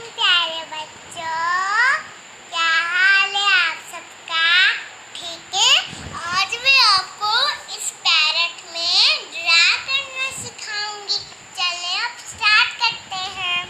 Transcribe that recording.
प्यारे बच्चों, क्या हाल है आप सबका? ठीक है। आज मैं आपको इस पैरेट में ड्रा करना सिखाऊंगी। चलिए अब स्टार्ट करते हैं।